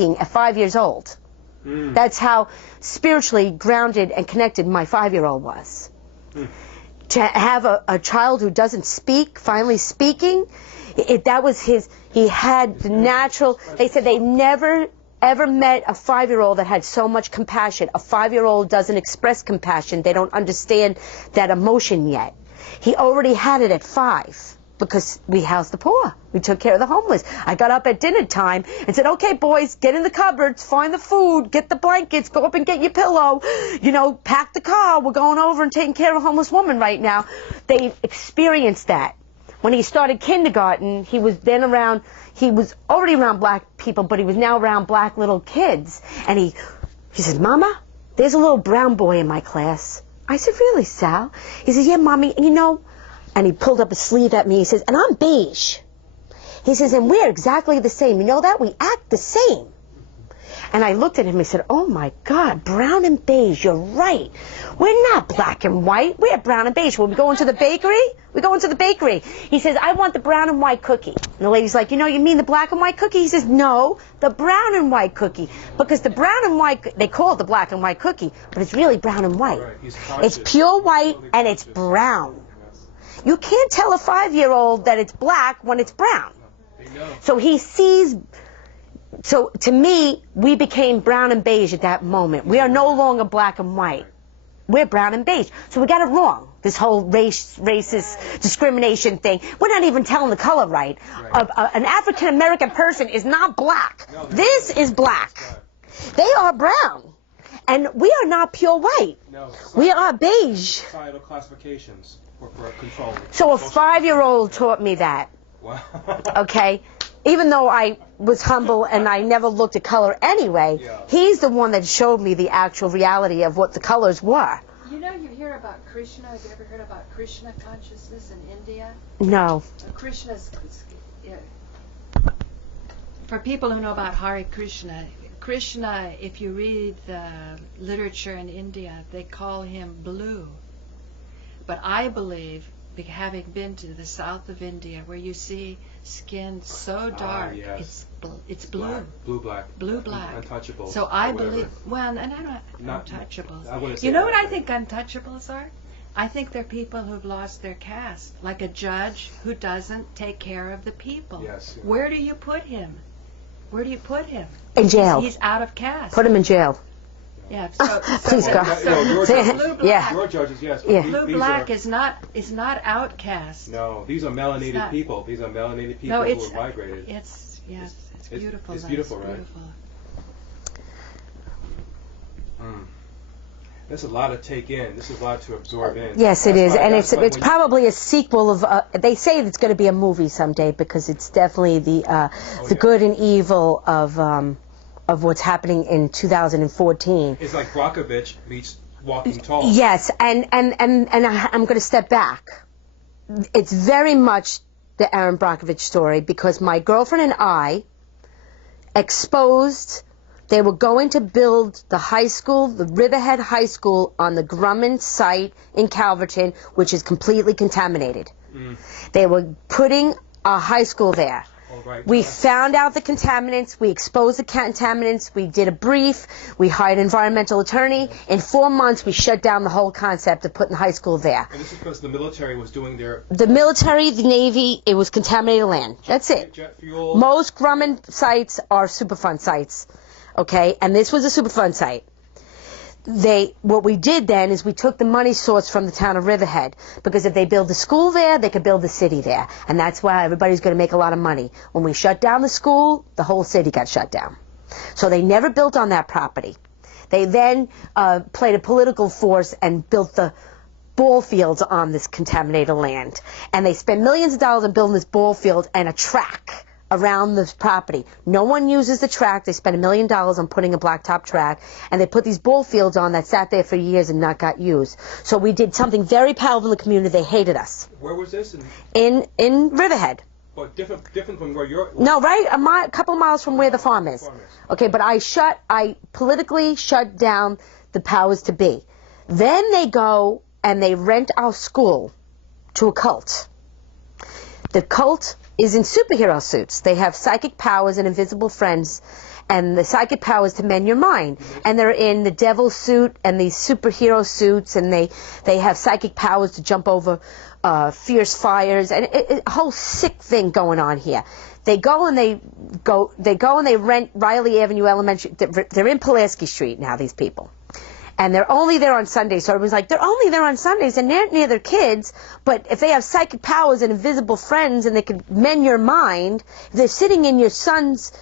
speaking at 5 years old. That's how spiritually grounded and connected my 5-year-old was. To have a child who doesn't speak, finally speaking, that was he had the natural, they said they never ever met a 5-year-old that had so much compassion. A 5-year-old doesn't express compassion. They don't understand that emotion yet. He already had it at 5. Because we housed the poor. We took care of the homeless. I got up at dinner time and said, okay, boys, get in the cupboards, find the food, get the blankets, go up and get your pillow, you know, pack the car. We're going over and taking care of a homeless woman right now. They experienced that. When he started kindergarten, he was already around black people, but he was now around black little kids. And he said, Mama, there's a little brown boy in my class. I said, really, Sal? He said, yeah, Mommy, you know, and he pulled up his sleeve at me. He says, and I'm beige. He says, and we're exactly the same. You know that? We act the same. And I looked at him and said, oh, my God, brown and beige, you're right. We're not black and white. We're brown and beige. When we go into the bakery, we go into the bakery. He says, I want the brown and white cookie. And the lady's like, you know, you mean the black and white cookie? He says, no, the brown and white cookie. Because the brown and white, they call it the black and white cookie, but it's really brown and white. It's pure white and it's brown. You can't tell a 5-year-old that it's black when it's brown. So he sees, so to me, we became brown and beige at that moment. We are no longer black and white. We're brown and beige. So we got it wrong, this whole racist discrimination thing. We're not even telling the color right. An African-American person is not black. This is black. They are brown. And we are not pure white. We are beige. Societal classifications. For control. So a 5-year-old taught me that. Wow. Okay? Even though I was humble and I never looked at color anyway, he's the one that showed me the actual reality of what the colors were. You know, you hear about Krishna. Have you ever heard about Krishna consciousness in India? No. Krishna's... For people who know about Hare Krishna, Krishna, if you read the literature in India, they call him blue. But I believe, having been to the south of India, where you see skin so dark, yes. it's blue. Blue black. Untouchable. So I believe, well, and I don't, not untouchables. You know what I think untouchables are? I think they're people who've lost their caste, like a judge who doesn't take care of the people. Yes. Where do you put him? Where do you put him? In jail. He's out of caste. Put him in jail. Yeah. Please God. Your judges, yes. Blue black is not outcast. No, these are melanated people. These are melanated people who are migrated. It's beautiful. It's beautiful, right? Beautiful. There's a lot to take in. This is a lot to absorb in. Yes, it is, and it's probably a sequel of. They say it's going to be a movie someday because it's definitely the good and evil of what's happening in 2014. It's like Brockovich meets Walking Tall. Yes, and I'm going to step back. It's very much the Aaron Brockovich story because my girlfriend and I exposed. They were going to build the high school, the Riverhead High School, on the Grumman site in Calverton, which is completely contaminated. They were putting a high school there. We found out the contaminants, we exposed the contaminants, we did a brief, we hired an environmental attorney. In 4 months, we shut down the whole concept of putting the high school there. And this is because the military was doing their... The military, the Navy, it was contaminated land. That's it. Jet fuel. Most Grumman sites are Superfund sites, okay? And this was a Superfund site. What we did then is we took the money source from the town of Riverhead, because if they build the school there, they could build the city there, and that's why everybody's going to make a lot of money. When we shut down the school, the whole city got shut down. So they never built on that property. They then played a political force and built the ball fields on this contaminated land, and they spent millions of dollars on building this ball field and a track around this property. No one uses the track. They spent $1 million on putting a blacktop track, and they put these ball fields on that sat there for years and not got used. So we did something very powerful in the community. They hated us. Where was this? In Riverhead. But different from where you're... No, right? A couple of miles from where the farm is. Okay, but I politically shut down the powers to be. Then they go and they rent our school to a cult. The cult is in superhero suits. They have psychic powers and invisible friends, and the psychic powers to mend your mind. And they're in the devil suit and these superhero suits, and they have psychic powers to jump over fierce fires, and a whole sick thing going on here. They go and they rent Riley Avenue Elementary. They're in Pulaski Street now, these people. And they're only there on Sundays. So everyone's like, they're only there on Sundays and they're near their kids, but if they have psychic powers and invisible friends and they can mend your mind, if they're sitting in your son's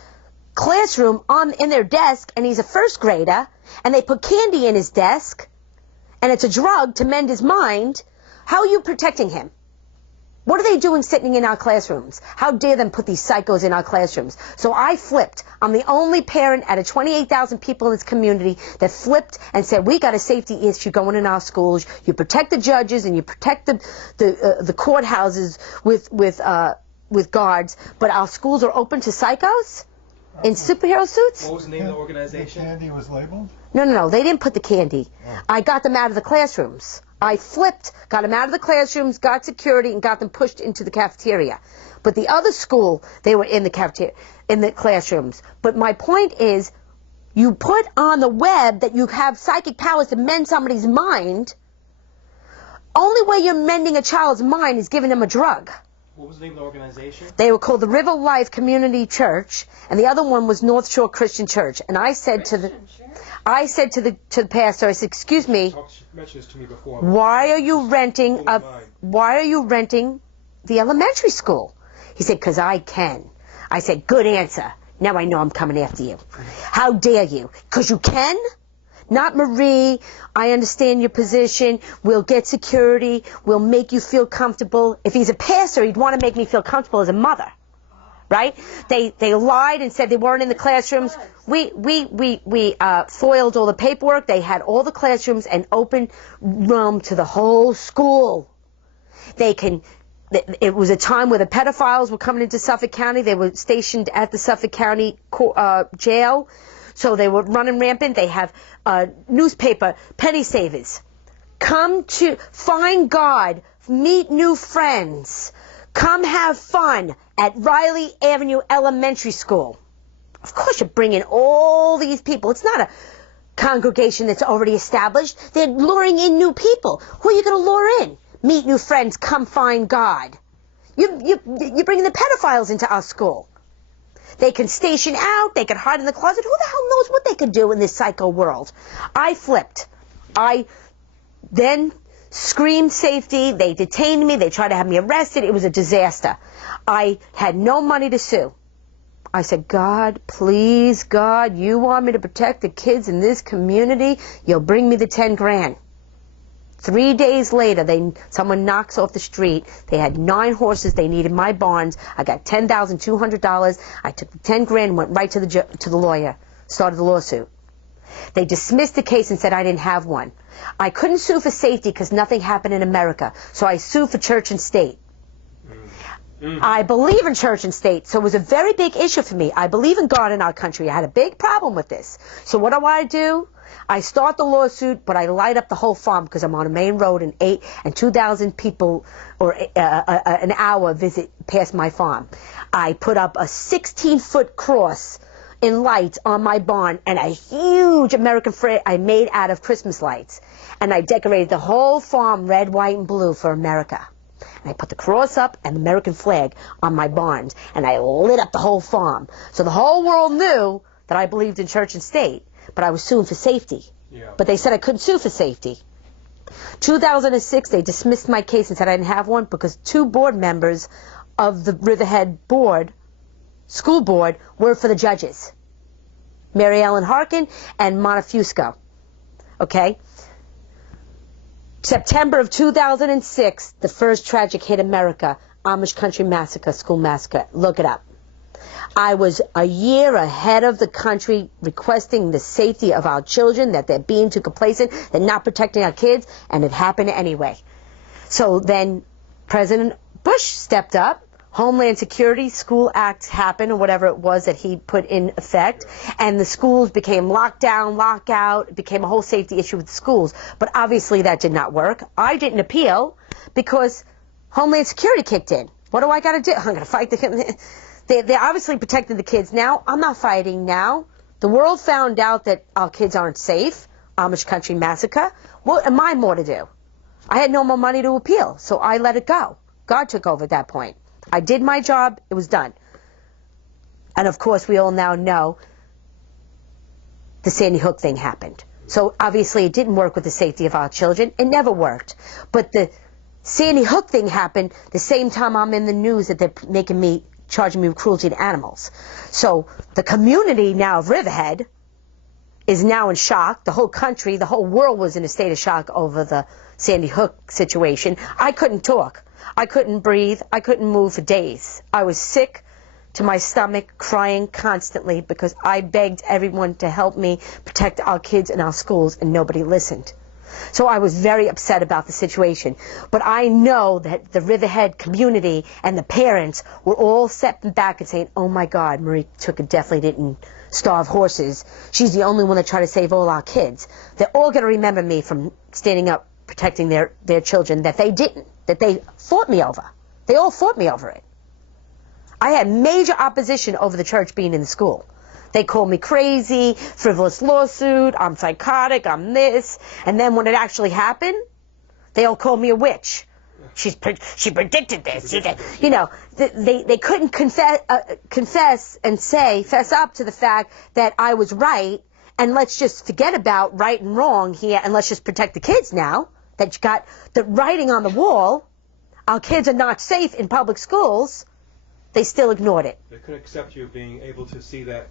classroom in their desk and he's a first grader and they put candy in his desk and it's a drug to mend his mind, how are you protecting him? What are they doing sitting in our classrooms? How dare them put these psychos in our classrooms? So I flipped. I'm the only parent out of 28,000 people in this community that flipped and said, we got a safety issue going in our schools. You protect the judges and you protect the courthouses with guards, but our schools are open to psychos in superhero suits? What was the name of the organization? The candy was labeled? No. They didn't put the candy. Oh. I got them out of the classrooms. I flipped, got them out of the classrooms, got security, and got them pushed into the cafeteria. But the other school, they were in the cafeteria, in the classrooms. But my point is, you put on the web that you have psychic powers to mend somebody's mind. Only way you're mending a child's mind is giving them a drug. What was the name of the organization? They were called the River Life Community Church, and the other one was North Shore Christian Church. And I said to the pastor, I said, excuse me, mentioned this to me before. why are you renting the elementary school? He said, because I can. I said, good answer. Now I know I'm coming after you. How dare you? Because you can? Not Marie, I understand your position, we'll get security, we'll make you feel comfortable. If he's a pastor, he'd want to make me feel comfortable as a mother. Right? They lied and said they weren't in the classrooms. We foiled all the paperwork. They had all the classrooms and open room to the whole school. It was a time where the pedophiles were coming into Suffolk County. They were stationed at the Suffolk County jail. So they were running rampant. They have newspaper penny savers. Come to find God, meet new friends. Come have fun at Riley Avenue Elementary School. Of course, you're bringing all these people. It's not a congregation that's already established. They're luring in new people. Who are you going to lure in? Meet new friends. Come find God. You're bringing the pedophiles into our school. They can station out. They can hide in the closet. Who the hell knows what they could do in this psycho world? I flipped. I then screamed safety. They detained me. They tried to have me arrested. It was a disaster. I had no money to sue. I said, God, please, God, you want me to protect the kids in this community? You'll bring me the 10 grand. 3 days later, someone knocks off the street. They had 9 horses. They needed my barns. I got $10,200. I took the 10 grand and went right to the lawyer. Started the lawsuit. They dismissed the case and said I didn't have one. I couldn't sue for safety because nothing happened in America. So I sued for church and state. I believe in church and state, so it was a very big issue for me. I believe in God in our country. I had a big problem with this. So what do? I start the lawsuit, but I light up the whole farm because I'm on a main road and 2,000 people or an hour visit past my farm. I put up a 16-foot cross in lights on my barn and a huge American flag I made out of Christmas lights. And I decorated the whole farm red, white, and blue for America. And I put the cross up and the American flag on my barns. And I lit up the whole farm. So the whole world knew that I believed in church and state. But I was suing for safety. Yeah. But they said I couldn't sue for safety. 2006, they dismissed my case and said I didn't have one because 2 board members of the Riverhead board, school board, were for the judges. Mary Ellen Harkin and Montefusco. Okay? September of 2006, the first tragic hit America, Amish Country Massacre, school massacre. Look it up. I was a year ahead of the country requesting the safety of our children, that they're being too complacent, they're not protecting our kids, and it happened anyway. So then President Bush stepped up, Homeland Security School Act happened, or whatever it was that he put in effect, and the schools became lockdown, lockout, it became a whole safety issue with the schools. But obviously that did not work. I didn't appeal because Homeland Security kicked in. What do I got to do? I'm going to fight the... They obviously protected the kids. Now, I'm not fighting now. The world found out that our kids aren't safe, Amish country massacre. What am I more to do? I had no more money to appeal, so I let it go. God took over at that point. I did my job, it was done. And of course, we all now know the Sandy Hook thing happened. So obviously it didn't work with the safety of our children. It never worked. But the Sandy Hook thing happened the same time I'm in the news that they're charging me with cruelty to animals. So the community now of Riverhead is now in shock. The whole country, the whole world was in a state of shock over the Sandy Hook situation. I couldn't talk. I couldn't breathe. I couldn't move for days. I was sick to my stomach, crying constantly because I begged everyone to help me protect our kids in our schools, and nobody listened. So I was very upset about the situation. But I know that the Riverhead community and the parents were all stepping back and saying, oh my God, Marie Tucker definitely didn't starve horses. She's the only one that tried to save all our kids. They're all going to remember me from standing up, protecting their children, that they didn't, that they fought me over. They all fought me over it. I had major opposition over the church being in the school. They called me crazy, frivolous lawsuit, I'm psychotic, I'm this. And then when it actually happened, they all called me a witch. She predicted this. You know, they couldn't confess and fess up to the fact that I was right, and let's just forget about right and wrong here, and let's just protect the kids now. That you got the writing on the wall. Our kids are not safe in public schools. They still ignored it. They couldn't accept you being able to see that.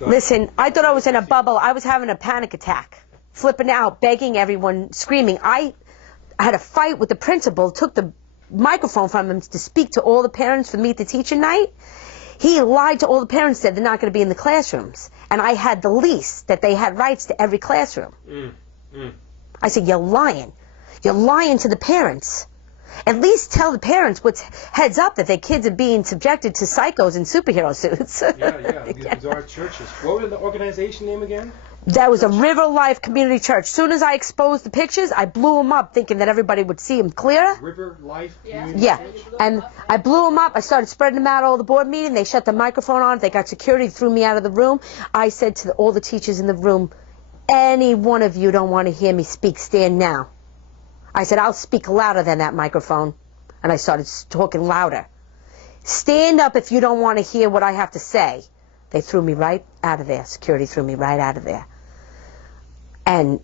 Listen, I thought I was in a bubble. I was having a panic attack, flipping out, begging everyone, screaming. I had a fight with the principal, took the microphone from him to speak to all the parents for Meet the Teacher night. He lied to all the parents, said they're not going to be in the classrooms. And I had the lease that they had rights to every classroom. I said, you're lying. You're lying to the parents. At least tell the parents what's heads up that their kids are being subjected to psychos in superhero suits. These bizarre churches. What was the organization name again? That was a River Life Community Church. As soon as I exposed the pictures, I blew them up thinking that everybody would see them clearer. River Life Community Yeah. Church? And I blew them up. I started spreading them out all the board meeting. They shut the microphone on. They got security, threw me out of the room. I said to all the teachers in the room, any one of you don't want to hear me speak, stand now. I said, I'll speak louder than that microphone. And I started talking louder. Stand up if you don't want to hear what I have to say. They threw me right out of there. Security threw me right out of there. And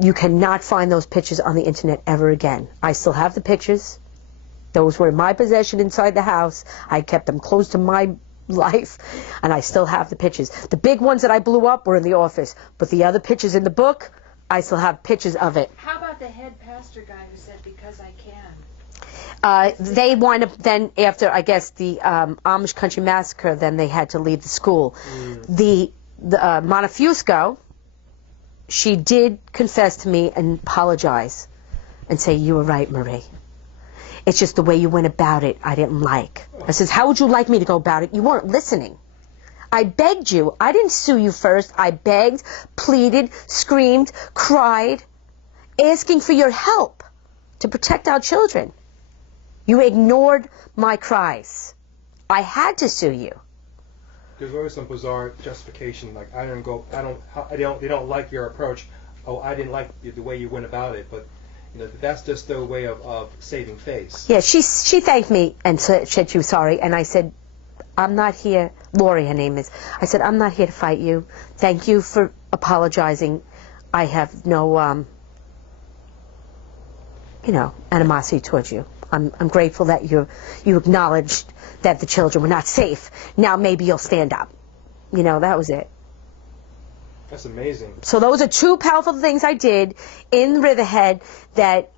you cannot find those pictures on the internet ever again. I still have the pictures. Those were in my possession inside the house. I kept them close to my life, and I still have the pictures. The big ones that I blew up were in the office, but the other pictures in the book, I still have pictures of it. How about the head pastor guy who said, because I can? They wind up then, after, I guess, the Amish country massacre, then they had to leave the school. The Montefusco, she did confess to me and apologize and say, you were right, Marie. It's just the way you went about it I didn't like. I says, how would you like me to go about it? You weren't listening. I begged you. I didn't sue you first. I begged, pleaded, screamed, cried, asking for your help to protect our children. You ignored my cries. I had to sue you. There's always some bizarre justification, like they don't like your approach. Oh, I didn't like the way you went about it, but you know that's just their way of saving face. Yeah, she thanked me and said she was sorry, and I said, I'm not here. Lori, her name is. I said, I'm not here to fight you. Thank you for apologizing. I have no, animosity towards you. I'm grateful that you acknowledged that the children were not safe. Now maybe you'll stand up. You know, that was it. That's amazing. So those are two powerful things I did in Riverhead that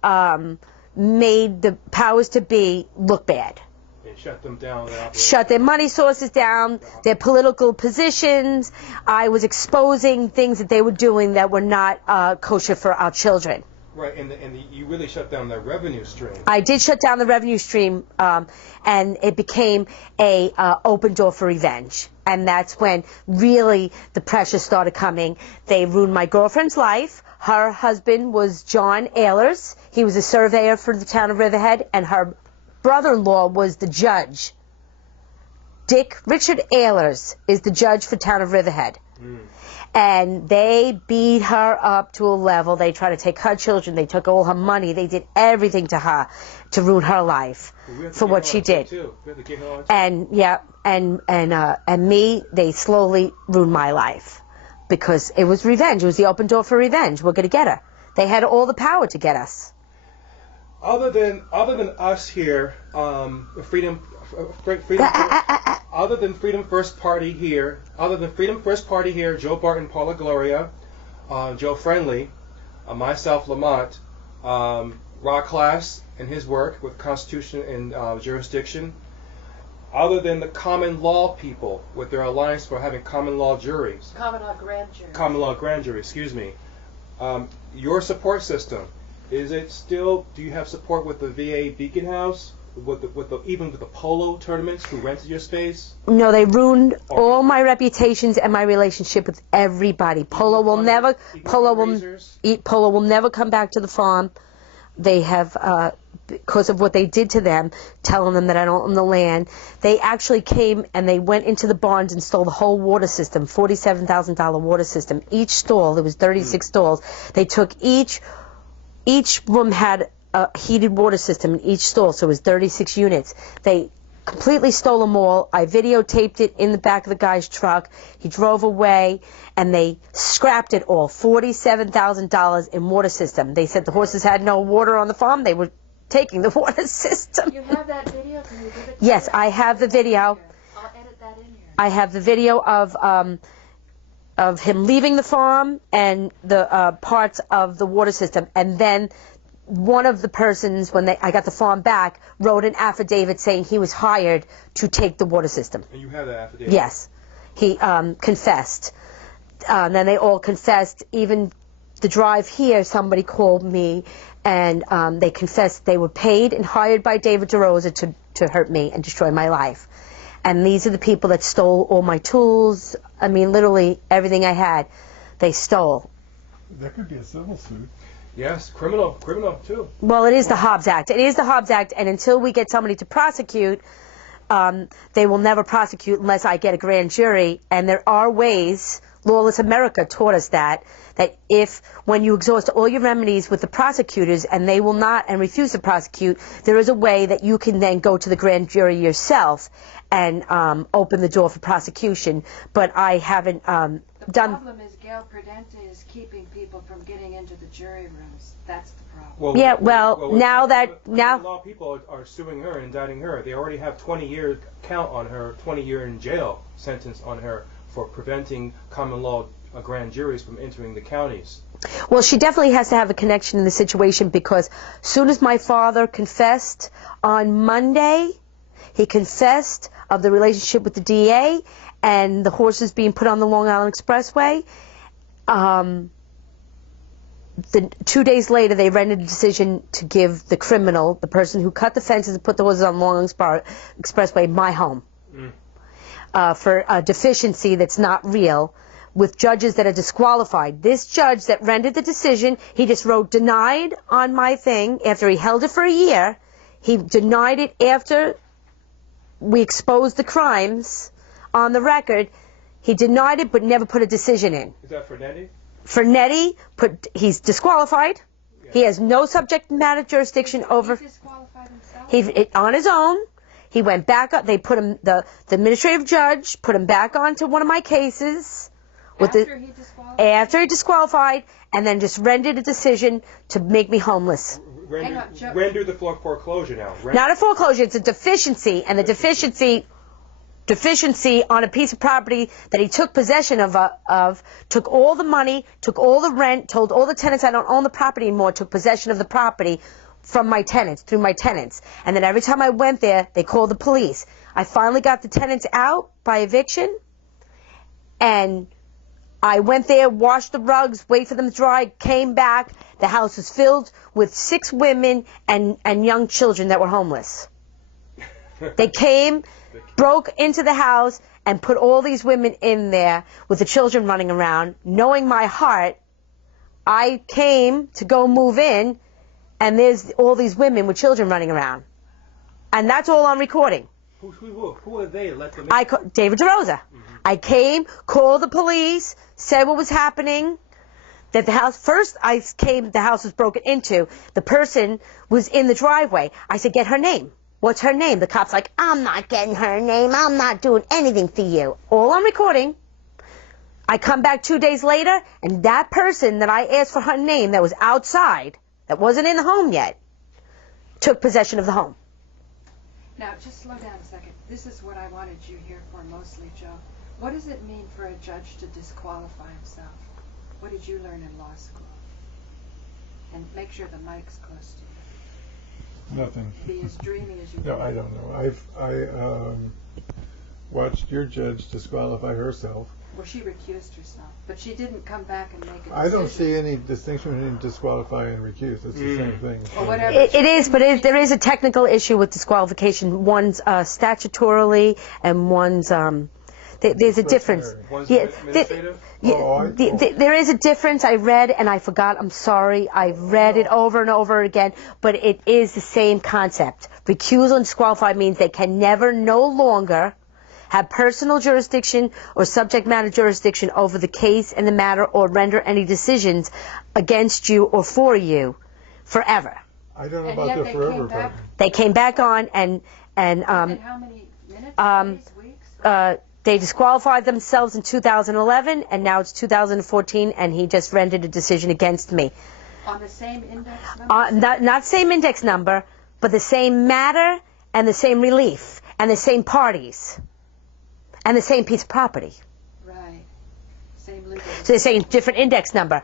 made the powers to be look bad. And shut them down. Shut their money sources down, their political positions. I was exposing things that they were doing that were not kosher for our children. Right, and you really shut down the revenue stream. I did shut down the revenue stream, and it became a open door for revenge. And that's when really the pressure started coming. They ruined my girlfriend's life. Her husband was John Ehlers. He was a surveyor for the town of Riverhead, and her brother-in-law was the judge Richard Ehlers is the judge for town of Riverhead. And they beat her up to a level. They tried to take her children. They took all her money. They did everything to her to ruin her life for what she did. And yeah, and me, they slowly ruined my life because it was revenge. It was the open door for revenge. We're going to get her. They had all the power to get us. Other than us here, Freedom other than Freedom First Party here, Joe Barton, Paula Gloria, Joe Friendly, myself, Lamont, Rock Class and his work with Constitution and Jurisdiction, other than the common law people with their alliance for having common law juries. Common law grand jury. Common law grand jury, excuse me. Your support system, is it still, do you have support with the VA Beacon House? Even with the polo tournaments who rented your space? No, they ruined all my reputations and my relationship with everybody. Polo will never come back to the farm. They have, because of what they did to them, telling them that I don't own the land. They actually came and they went into the barns and stole the whole water system, $47,000 water system. Each stall, there was 36 stalls. They took each room had a heated water system in each stall, so it was 36 units. They completely stole them all. I videotaped it in the back of the guy's truck. He drove away, and they scrapped it all, $47,000 in water system. They said the horses had no water on the farm. They were taking the water system. You have that video? Can you give it to Yes, me? I have the video. I'll edit that in here. I have the video of him leaving the farm and the parts of the water system, and then one of the persons, when I got the farm back, wrote an affidavit saying he was hired to take the water system. And you have that affidavit? Yes. He confessed. And then they all confessed. Even the drive here, somebody called me, and they confessed they were paid and hired by David DeRosa to hurt me and destroy my life. And these are the people that stole all my tools. I mean, literally everything I had, they stole. That could be a civil suit. Yes, criminal too. Well, it is the Hobbs Act. It is the Hobbs Act, and until we get somebody to prosecute, they will never prosecute unless I get a grand jury. And there are ways, Lawless America taught us that if, when you exhaust all your remedies with the prosecutors and they will not and refuse to prosecute, there is a way that you can then go to the grand jury yourself and open the door for prosecution. But I haven't The done... problem is Gail Prudente is keeping people from getting into the jury rooms. That's the problem. Now law people are suing her and indicting her. They already have 20-year count on her, 20-year in jail sentence on her for preventing common law grand juries from entering the counties. Well, she definitely has to have a connection in the situation, because soon as my father confessed on Monday, he confessed of the relationship with the DA and the horses being put on the Long Island Expressway. 2 days later, they rendered a decision to give the criminal, the person who cut the fences and put the horses on Long Island Expressway, my home. For a deficiency that's not real, with judges that are disqualified. This judge that rendered the decision, he just wrote denied on my thing after he held it for a year. He denied it after we exposed the crimes on the record. He denied it but never put a decision in. Is that Fernetti? Fernetti, he's disqualified. Yeah. He has no subject matter jurisdiction over. He disqualified himself? On his own. He went back up. They put him, the administrative judge put him back onto one of my cases. After he disqualified, and then just rendered a decision to make me homeless. Render the foreclosure now. Not a foreclosure, it's a deficiency, and the deficiency on a piece of property that he took possession of, took all the money, took all the rent, told all the tenants I don't own the property anymore, took possession of the property from my tenants, through my tenants. And then every time I went there, they called the police. I finally got the tenants out by eviction, and I went there, washed the rugs, wait for them to dry, came back. The house was filled with 6 women and young children that were homeless. They came, broke into the house, and put all these women in there with the children running around. Knowing my heart, I came to go move in, and there's all these women with children running around. And that's all on recording. Who are they to let them in? David DeRosa. I came, called the police, said what was happening. That the house, first I came, the house was broken into. The person was in the driveway. I said, get her name. What's her name? The cop's like, I'm not getting her name. I'm not doing anything for you. All on recording. I come back 2 days later, and that person that I asked for her name that was outside, that wasn't in the home yet, took possession of the home. Now, just slow down a second. This is what I wanted you here for mostly, Joe. What does it mean for a judge to disqualify himself? What did you learn in law school? And make sure the mic's close to you. Nothing. Be as dreamy as you No, can. I don't know. I watched your judge disqualify herself. Well, she recused herself, but she didn't come back and make a decision. I don't see any distinction between disqualify and recuse. It's the same thing. Well, whatever. It is, but there is a technical issue with disqualification. One's statutorily, and one's there's a difference. One's Yeah, administrative? there is a difference. I read and I forgot. I'm sorry. I read it over and over again, but it is the same concept. Recusal and disqualify means they can never, no longer have personal jurisdiction or subject matter jurisdiction over the case and the matter, or render any decisions against you or for you forever. I don't know And about yet the they forever came part. back. They came back on and In how many minutes? Days, weeks? they disqualified themselves in 2011, and now it's 2014, and he just rendered a decision against me. On the same index number? Not same index number, but the same matter and the same relief and the same parties and the same piece of property. Right. Same legal. So they're saying different index number.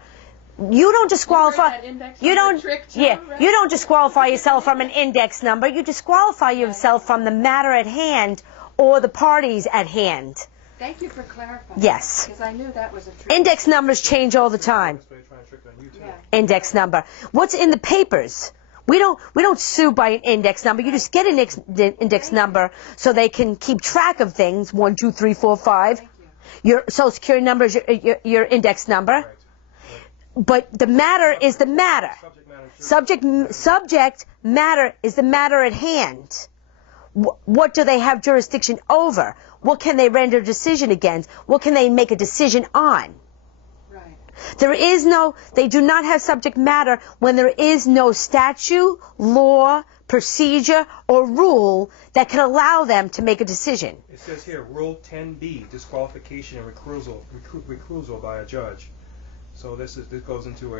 You don't disqualify. that index You number don't. trick, Joe, Yeah. right? You don't disqualify yourself from an index number. You disqualify yourself from the matter at hand or the parties at hand. Thank you for clarifying. Yes. Because I knew that was a trick. Index numbers change all the time. That's why they're trying to trick on you, too. Yeah. Index number. What's in the papers? We don't sue by an index number. You just get an index number so they can keep track of things. 1, 2, 3, 4, 5. Thank you. Your social security number is your index number. Right. But the matter is the matter. Subject matter. Subject matter is the matter at hand. What do they have jurisdiction over? What can they render a decision against? What can they make a decision on? Right. They do not have subject matter when there is no statute, law, procedure, or rule that can allow them to make a decision. It says here, Rule 10b, disqualification and recusal by a judge. So this goes into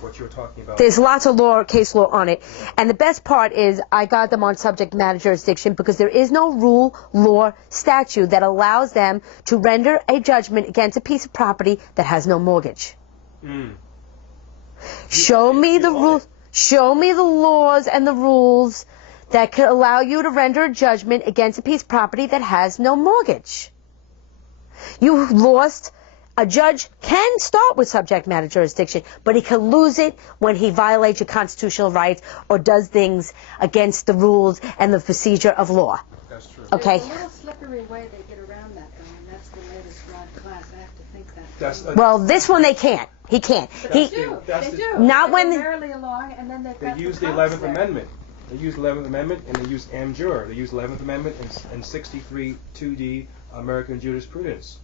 what you're talking about. There's lots of case law on it. And the best part is I got them on subject matter jurisdiction because there is no rule, law, statute that allows them to render a judgment against a piece of property that has no mortgage. Show me the rules. Show me the laws and the rules that could allow you to render a judgment against a piece of property that has no mortgage. You lost. A judge can start with subject matter jurisdiction, but he can lose it when he violates your constitutional rights or does things against the rules and the procedure of law. That's true. Okay? There's a little slippery way they get around that, though, and that's the latest broad class. I have to think that. That's, Well, this one they can't. He can't. But He, they do. that's They the- do. Not They when go the- merrily along, and then they've They got use the cops 11th there. Amendment. They use the 11th Amendment, and they use am jur. They use the 11th Amendment and 63 2D American jurisprudence.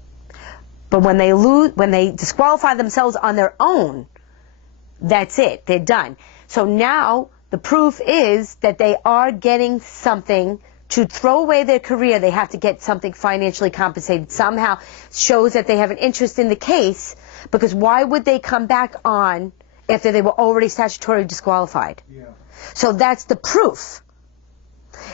but when they disqualify themselves on their own, that's it. They're done. So now the proof is that they are getting something to throw away their career. They have to get something financially compensated somehow. Shows that they have an interest in the case, because why would they come back on after they were already statutorily disqualified? Yeah. So that's the proof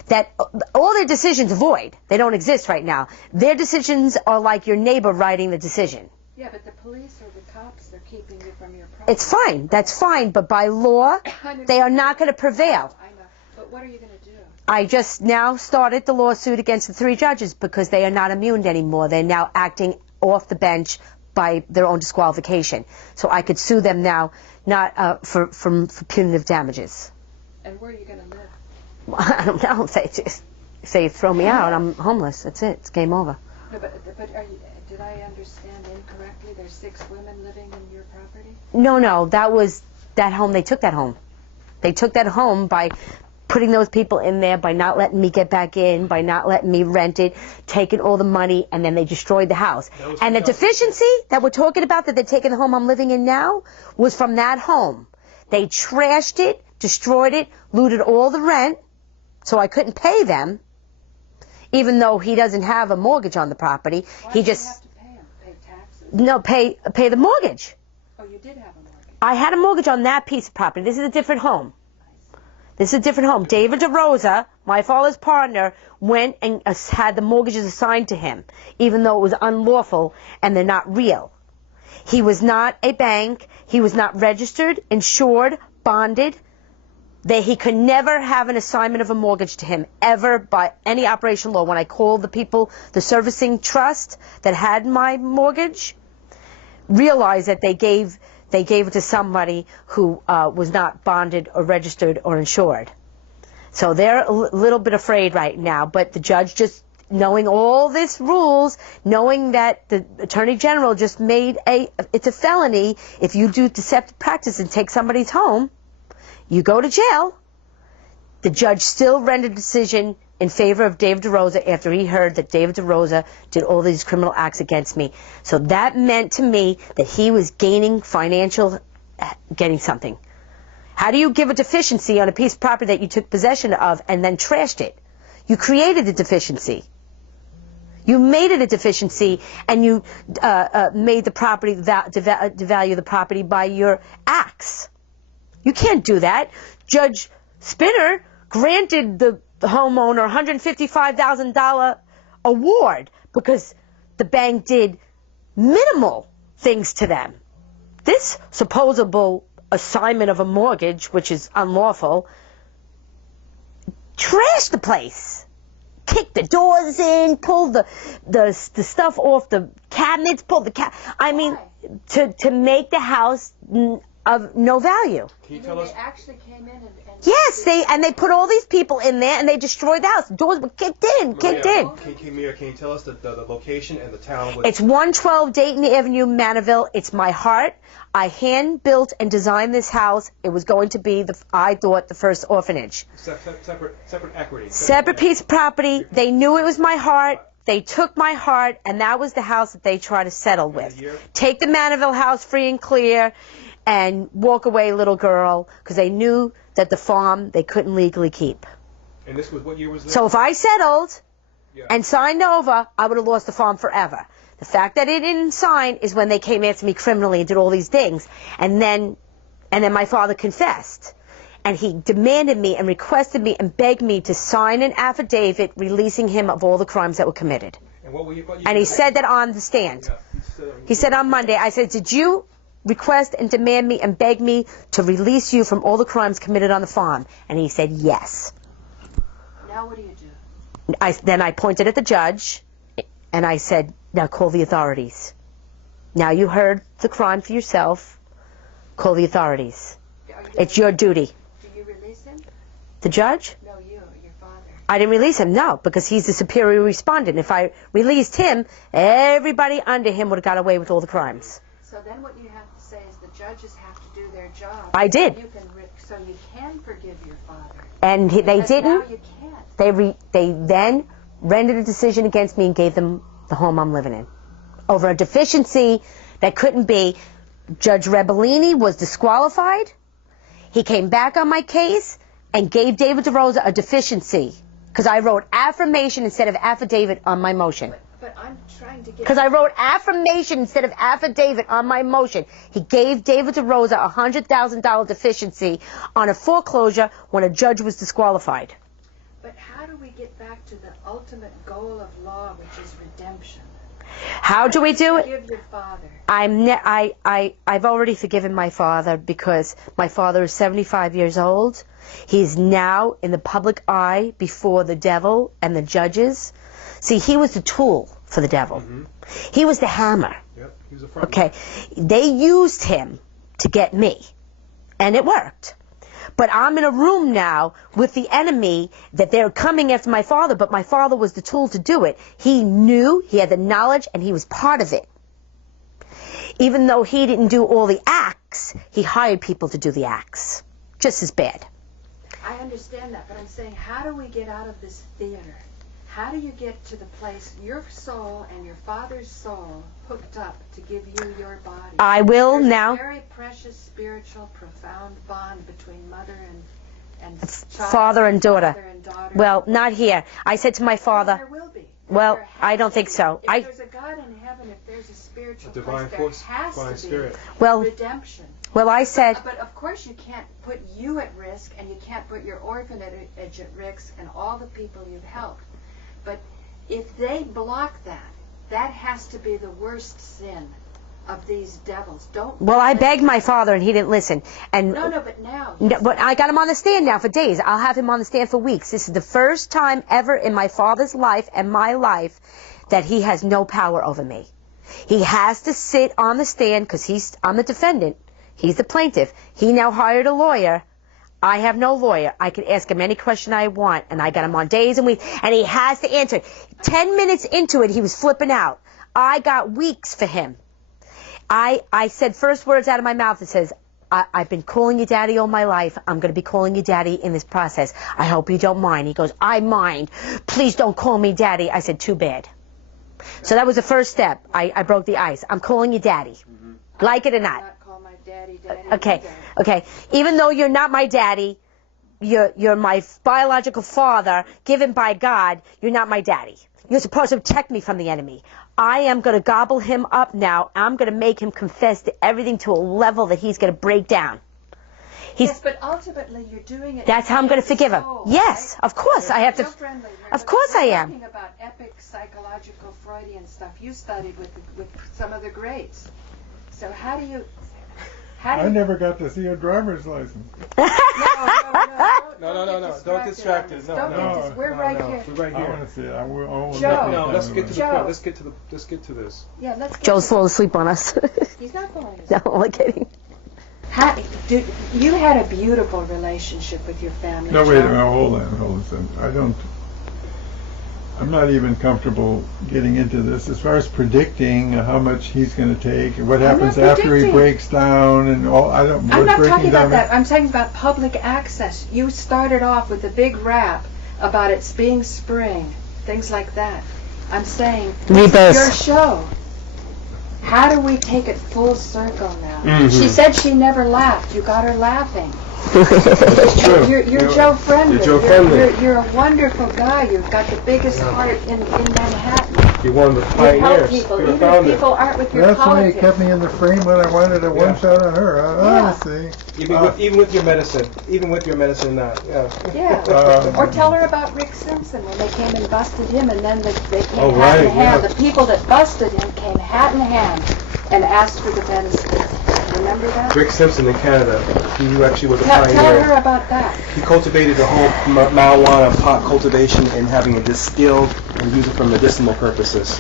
that all their decisions are void. They don't exist right now. Their decisions are like your neighbor writing the decision. Yeah, but the police or the cops, they're keeping you from your property. It's fine. That's fine. But by law, they are not going to prevail. I know. But what are you going to do? I just now started the lawsuit against the 3 judges because they are not immune anymore. They're now acting off the bench by their own disqualification. So I could sue them now, not for punitive damages. And where are you going to live? I don't know. Say throw me out, I'm homeless. That's it. It's game over. No, but did I understand incorrectly? There's 6 women living in your property? No, that was that home. They took that home. They took that home by putting those people in there, by not letting me get back in, by not letting me rent it, taking all the money, and then they destroyed the house. And the deficiency that we're talking about, that they're taking the home I'm living in now, was from that home. They trashed it, destroyed it, looted all the rent, so I couldn't pay them, even though he doesn't have a mortgage on the property. Why He did you just... have to pay him? Pay taxes? No, pay the mortgage. Oh, you did have a mortgage. I had a mortgage on that piece of property. This is a different home. This is a different home. David DeRosa, my father's partner, went and had the mortgages assigned to him, even though it was unlawful and they're not real. He was not a bank. He was not registered, insured, bonded. He could never have an assignment of a mortgage to him, ever, by any operation law. When I called the people, the servicing trust that had my mortgage, realized that they gave it to somebody who was not bonded or registered or insured. So they're a little bit afraid right now, but the judge, just knowing all these rules, knowing that the Attorney General just made it's a felony if you do deceptive practice and take somebody's home, you go to jail. The judge still rendered a decision in favor of David DeRosa after he heard that David DeRosa did all these criminal acts against me. So that meant to me that he was getting something. How do you give a deficiency on a piece of property that you took possession of and then trashed it? You created the deficiency. You made it a deficiency, and you made the property devalue the property by your acts. You can't do that. Judge Spinner granted the homeowner a $155,000 award because the bank did minimal things to them. This supposable assignment of a mortgage, which is unlawful, trashed the place. Kicked the doors in, pulled the stuff off the cabinets, I mean, to make the house of no value. Can you tell us? They actually came in and Yes, they put all these people in there and they destroyed the house. Doors were kicked in. Can you tell us the location and the town? It's 112 Dayton Avenue, Manaville. It's my heart. I hand-built and designed this house. It was going to be, I thought, the first orphanage. Separate equity. Separate piece of property. They knew it was my heart. They took my heart, and that was the house that they tried to settle with. Take the Manaville house free and clear and walk away, little girl, because they knew that the farm they couldn't legally keep. And this was, what year was this? So if I settled and signed over, I would have lost the farm forever. The fact that it didn't sign is when they came after me criminally and did all these things. And then my father confessed. And he demanded me and requested me and begged me to sign an affidavit releasing him of all the crimes that were committed. And he said that on the stand. He said on Monday, I said, did you request and demand me and beg me to release you from all the crimes committed on the farm? And he said yes. Now what do you do? Then I pointed at the judge and I said, now call the authorities. Now you heard the crime for yourself. Call the authorities. It's your duty. Do you release him? The judge? No, your father. I didn't release him, no, because he's the superior respondent. If I released him, everybody under him would have got away with all the crimes. So then what you have to say is the judges have to do their job. I did. So you can forgive your father. And they didn't. Now you can't. They then rendered a decision against me and gave them the home I'm living in over a deficiency that couldn't be. Judge Rebellini was disqualified. He came back on my case and gave David DeRosa a deficiency because I wrote affirmation instead of affidavit on my motion. But I'm trying to get... Because I wrote affirmation instead of affidavit on my motion. He gave David DeRosa a $100,000 deficiency on a foreclosure when a judge was disqualified. But how do we get back to the ultimate goal of law, which is redemption? How do we do it? Forgive your father. I've already forgiven my father because my father is 75 years old. He's now in the public eye before the devil and the judges. See, he was the tool for the devil. Mm-hmm. He was the hammer. Yep, he was a front. Okay, they used him to get me, and it worked. But I'm in a room now with the enemy that they're coming after my father, but my father was the tool to do it. He knew, he had the knowledge, and he was part of it. Even though he didn't do all the acts, he hired people to do the acts. Just as bad. I understand that, but I'm saying, how do we get out of this theater? How do you get to the place, your soul and your father's soul hooked up to give you your body? I will There's now. a very precious, spiritual, profound bond between mother and child, Father and daughter. father and daughter. Well, not here. I said to my father, There will be. well, There has I don't to think be. so. If there's a God in heaven, if there's a spiritual A divine place, force, there has divine to spirit. be Well- redemption. well, I said, But of course you can't put you at risk, and you can't put your orphanage at risk and all the people you've helped. But if they block that, that has to be the worst sin of these devils. Don't. well, I begged my father and he didn't listen. And No, but now. no, but I got him on the stand now for days. I'll have him on the stand for weeks. This is the first time ever in my father's life and my life that he has no power over me. He has to sit on the stand because I'm the defendant. He's the plaintiff. He now hired a lawyer. I have no lawyer. I can ask him any question I want, and I got him on days and weeks, and he has to answer it. 10 minutes into it, he was flipping out. I got weeks for him. I said first words out of my mouth. It says, I've been calling you daddy all my life. I'm going to be calling you daddy in this process. I hope you don't mind. He goes, I mind. Please don't call me daddy. I said, too bad. So that was the first step. I broke the ice. I'm calling you daddy. Like it or not. Not call my daddy daddy. Okay, either. okay. Even though you're not my daddy, you're my biological father, given by God, you're not my daddy. You're supposed to protect me from the enemy. I am going to gobble him up now. I'm going to make him confess to everything to a level that he's going to break down. Yes, but ultimately you're doing it. That's how I'm going to forgive him. soul, Yes, right? of course. I have to. So-friendly. Of course I am. Talking about epic psychological Freudian stuff you studied with some of the greats. So how do you? I never got to see a driver's license. No. Don't distract us. No. We're right here. We're right I here. want to see it. I will Joe. No, let's get to the Joe. point. Let's get to this. Yeah, let's. Get Joe's to- falling asleep on us. He's not falling asleep. No, I'm only kidding. You had a beautiful relationship with your family. No, wait a Joe. minute. Hold on. I'm not even comfortable getting into this as far as predicting how much he's going to take and what happens not after he predicting. breaks down and all. I'm not talking about that. I'm talking about public access. You started off with a big rap about it being spring, things like that. I'm saying, this is your show. How do we take it full circle now? Mhm. She said she never laughed. You got her laughing. It's true. You're Joe Friendly. You're Joe Friendly. You're a wonderful guy. You've got the biggest heart in Manhattan. You're one of the You help pioneers. people, You're a even if founder. people aren't with your That's why he politics. kept me in the frame when I wanted a one shot on her. Yeah. See. Even with your medicine, not. Yeah. Yeah. Or tell her about Rick Simpson when they came and busted him, and then they came Oh, hat in right, hand. yeah. The people that busted him came hat in hand and asked for the benefits. Remember that? Rick Simpson in Canada. He actually was a Tell her pioneer. about that. He cultivated the whole marijuana pot cultivation and having it distilled and use it for medicinal purposes.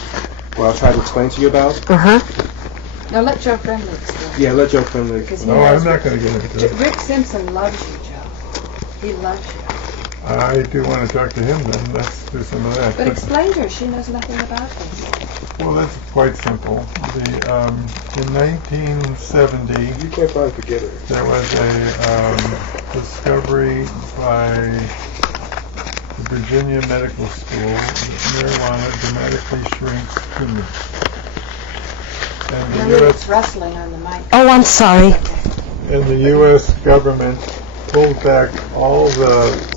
What I'll try to explain to you about. Now let Joe Friendly explain. Yeah, let Joe Friendly. Because he No, knows I'm not going to get into it. Rick Simpson loves you, Joe. He loves you. I do want to talk to him then. Let's do some of that. But explain to her. She knows nothing about this. Well, that's quite simple. In 1970, You can't probably forget it. there was a discovery by the Virginia Medical School that marijuana dramatically shrinks tumors. And the Remember, U.S. it's rustling on the mic. Oh, I'm sorry. and the U.S. government pulled back all the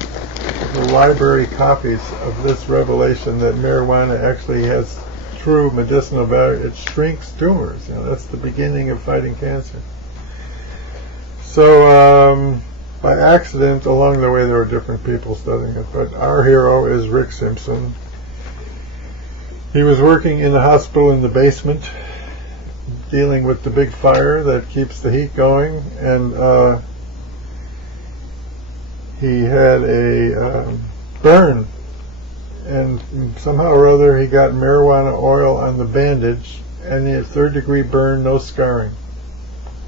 library copies of this revelation that marijuana actually has true medicinal value. It shrinks tumors. That's the beginning of fighting cancer. So by accident, along the way, there were different people studying it, but our hero is Rick Simpson. He was working in the hospital in the basement, dealing with the big fire that keeps the heat going, and he had a burn, and somehow or other he got marijuana oil on the bandage, and a third-degree burn, no scarring.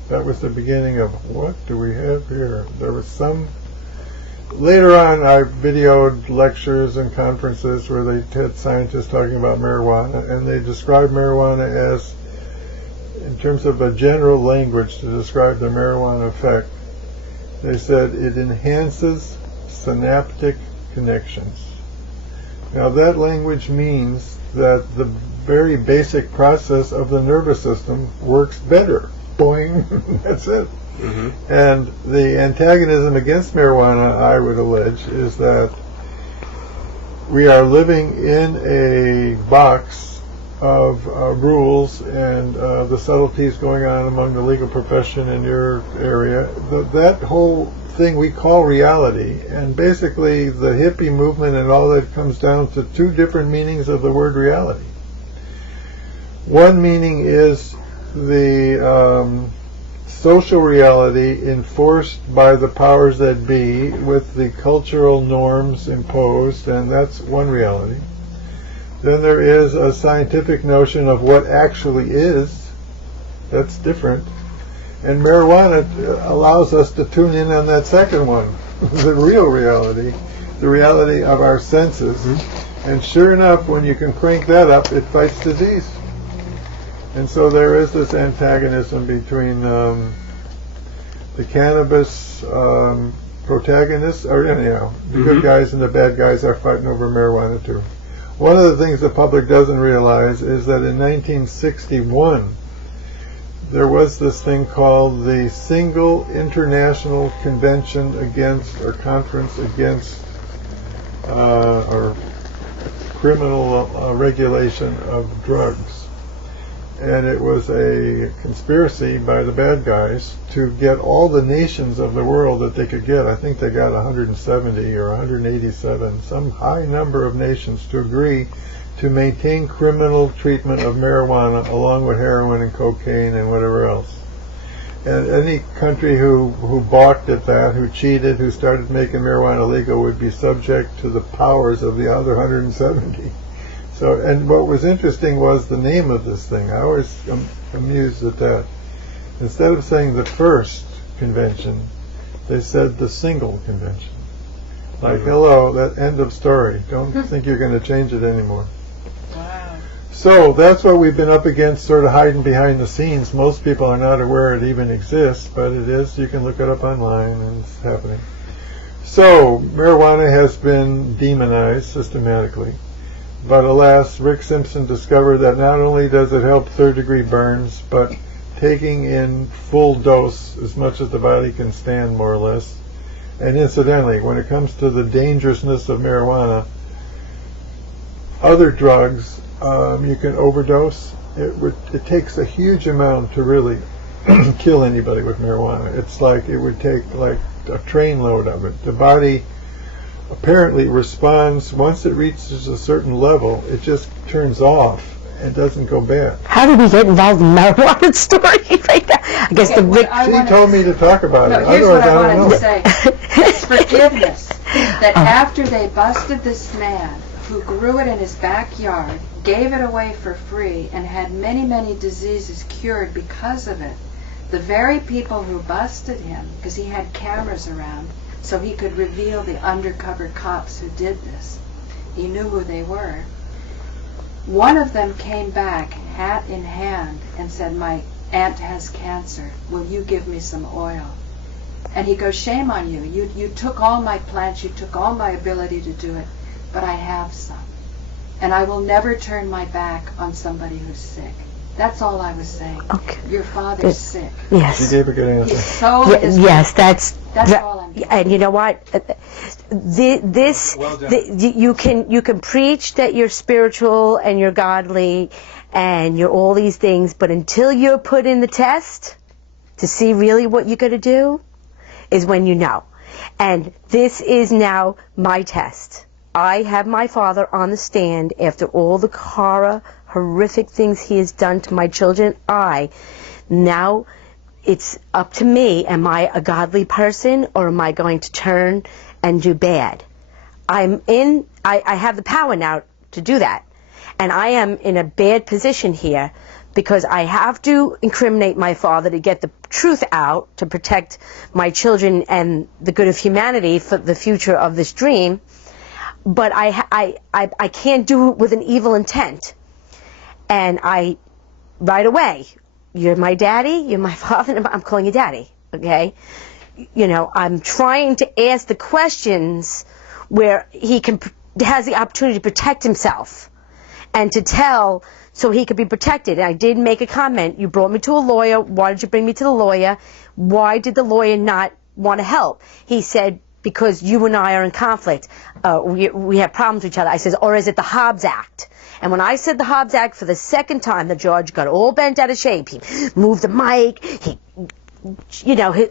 That was the beginning of, what do we have here? There was some... Later on, I videoed lectures and conferences where they had scientists talking about marijuana, and they described marijuana as, in terms of a general language to describe the marijuana effect, they said it enhances synaptic connections. Now that language means that the very basic process of the nervous system works better. Boing, that's it. Mm-hmm. And the antagonism against marijuana, I would allege, is that we are living in a box of rules and the subtleties going on among the legal profession in your area. That whole thing we call reality, and basically the hippie movement and all that comes down to two different meanings of the word reality. One meaning is the social reality enforced by the powers that be with the cultural norms imposed, and that's one reality. Then there is a scientific notion of what actually is. That's different. And marijuana allows us to tune in on that second one, the real reality, the reality of our senses. Mm-hmm. And sure enough, when you can crank that up, it fights disease. And so there is this antagonism between the cannabis protagonists, or anyhow, the good guys and the bad guys are fighting over marijuana too. One of the things the public doesn't realize is that in 1961, there was this thing called the Single International Convention Against, or Conference Against, or Criminal Regulation of Drugs. And it was a conspiracy by the bad guys to get all the nations of the world that they could get. I think they got 170 or 187, some high number of nations to agree to maintain criminal treatment of marijuana along with heroin and cocaine and whatever else. And any country who balked at that, who cheated, who started making marijuana legal would be subject to the powers of the other 170. So, and what was interesting was the name of this thing. I always am amused at that. Instead of saying the first convention, they said the single convention. Like, hello, that end of story. Don't think you're going to change it anymore. Wow. So that's what we've been up against, sort of hiding behind the scenes. Most people are not aware it even exists, but it is. You can look it up online, and it's happening. So marijuana has been demonized systematically. But alas, Rick Simpson discovered that not only does it help third-degree burns, but taking in full dose, as much as the body can stand, more or less. And incidentally, when it comes to the dangerousness of marijuana, other drugs, you can overdose. It takes a huge amount to really kill anybody with marijuana. It's like it would take like a trainload of it. The body apparently responds, once it reaches a certain level, it just turns off and doesn't go bad. How did we get involved in marijuana story right now? I guess Okay, the She told me to talk about it. Here's Otherwise, what I I don't wanted know. to say. It's forgiveness. That after they busted this man who grew it in his backyard, gave it away for free, and had many, many diseases cured because of it, the very people who busted him, because he had cameras around, so he could reveal the undercover cops who did this. He knew who they were. One of them came back, hat in hand, and said, "My aunt has cancer. Will you give me some oil?" And he goes, "Shame on you. You took all my plants, you took all my ability to do it, but I have some. And I will never turn my back on somebody who's sick." That's all I was saying. Okay. Your father's sick. Yes. She gave a good answer. His soul is Yes, that's all I'm doing. and you know what? Well done. You can preach that you're spiritual and you're godly and you're all these things, but until you're put in the test to see really what you're going to do is when you know. And this is now my test. I have my father on the stand after all the horrific things he has done to my children. Now it's up to me. Am I a godly person, or am I going to turn and do bad? I have the power now to do that. And I am in a bad position here because I have to incriminate my father to get the truth out, to protect my children and the good of humanity for the future of this dream. But I can't do it with an evil intent. And right away, you're my daddy, you're my father, and I'm calling you daddy, okay? I'm trying to ask the questions where he has the opportunity to protect himself and to tell so he could be protected. And I did make a comment. You brought me to a lawyer. Why did you bring me to the lawyer? Why did the lawyer not want to help? He said, because you and I are in conflict. We have problems with each other. I says, or is it the Hobbs Act? And when I said the Hobbs Act for the second time, the judge got all bent out of shape. He moved the mic.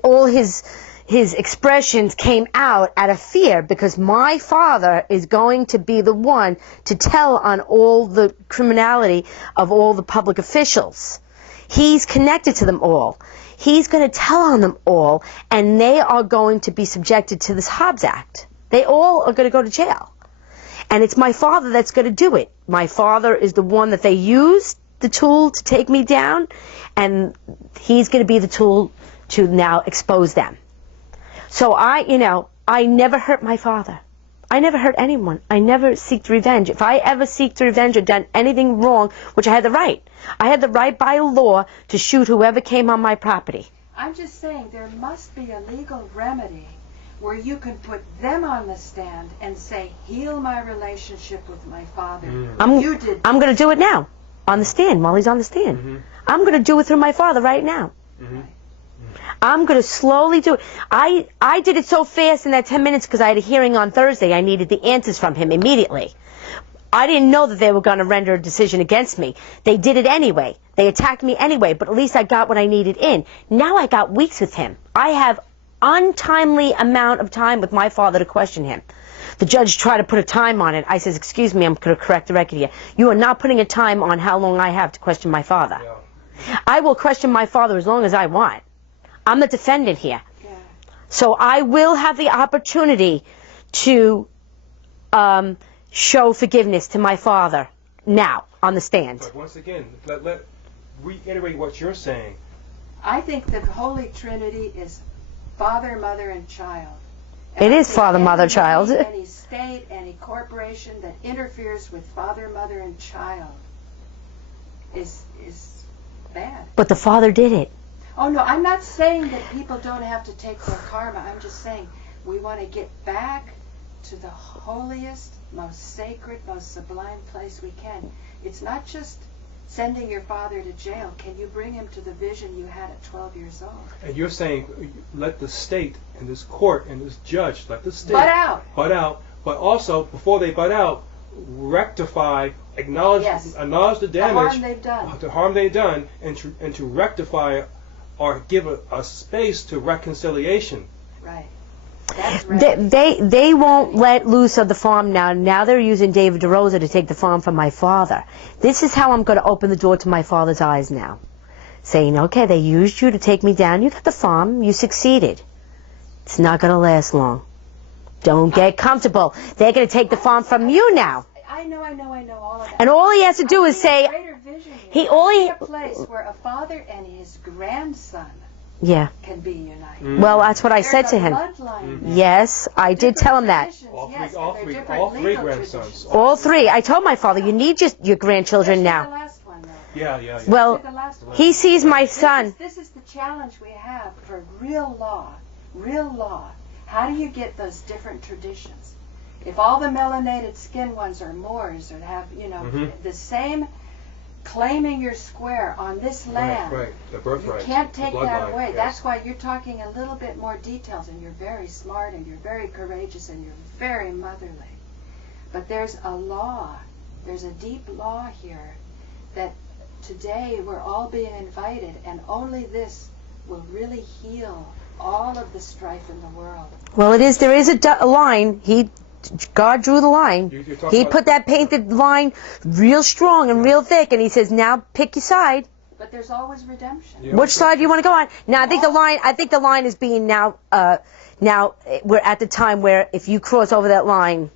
All his expressions came out of fear, because my father is going to be the one to tell on all the criminality of all the public officials. He's connected to them all. He's going to tell on them all, and they are going to be subjected to this Hobbs Act. They all are going to go to jail. And it's my father that's going to do it. My father is the one that they used, the tool to take me down, and he's going to be the tool to now expose them. So I never hurt my father. I never hurt anyone. I never seeked revenge. If I ever seeked revenge or done anything wrong, which I had the right by law to shoot whoever came on my property. I'm just saying there must be a legal remedy where you can put them on the stand and say, heal my relationship with my father. I'm going to do it now, on the stand, while he's on the stand. Mm-hmm. I'm going to do it through my father right now. Mm-hmm. I'm going to slowly do it. I did it so fast in that 10 minutes because I had a hearing on Thursday. I needed the answers from him immediately. I didn't know that they were going to render a decision against me. They did it anyway. They attacked me anyway, but at least I got what I needed in. Now I got weeks with him. I have untimely amount of time with my father to question him. The judge tried to put a time on it. I says, excuse me, I'm going to correct the record here. You are not putting a time on how long I have to question my father. Yeah. I will question my father as long as I want. I'm the defendant here. Yeah. So I will have the opportunity to show forgiveness to my father now on the stand. But once again, let reiterate what you're saying. I think the Holy Trinity is Father, Mother, and Child. It is Father, Mother, Child. Any state, any corporation that interferes with Father, Mother, and Child is bad. But the Father did it. Oh, no, I'm not saying that people don't have to take their karma. I'm just saying we want to get back to the holiest, most sacred, most sublime place we can. It's not just sending your father to jail. Can you bring him to the vision you had at 12 years old? And you're saying let the state and this court and this judge, let the state butt out, but also before they butt out, rectify, acknowledge the damage, the harm they've done, and to rectify or give a space to reconciliation. Right. That's right. They won't let loose of the farm now. Now they're using David DeRosa to take the farm from my father. This is how I'm going to open the door to my father's eyes now. Saying, okay, they used you to take me down. You got the farm. You succeeded. It's not going to last long. Don't get comfortable. They're going to take the farm from you now. I know all of that. And all he has to do is say, a place where a father and his grandson can be united. Well, that's what I said to him. Yes, I did tell him that. All three grandsons. All three. I told my father, you need your grandchildren now. The last one, though. Yeah. Well, he sees my son. This is the challenge we have for real law. Real law. How do you get those different traditions? If all the melanated skin ones are Moors or have, the same claiming your square on this land, right. The birthright. You can't take that line, away. yes. That's why you're talking a little bit more details, and you're very smart, and you're very courageous, and you're very motherly. But there's a law. There's a deep law here that today we're all being invited, and only this will really heal all of the strife in the world. Well, it is. There is a line. God drew the line. He put that painted line real strong and real thick, and he says, "Now pick your side." But there's always redemption. Yeah. Which side do you want to go on? Now, I think the line is being now. Now we're at the time where if you cross over that line,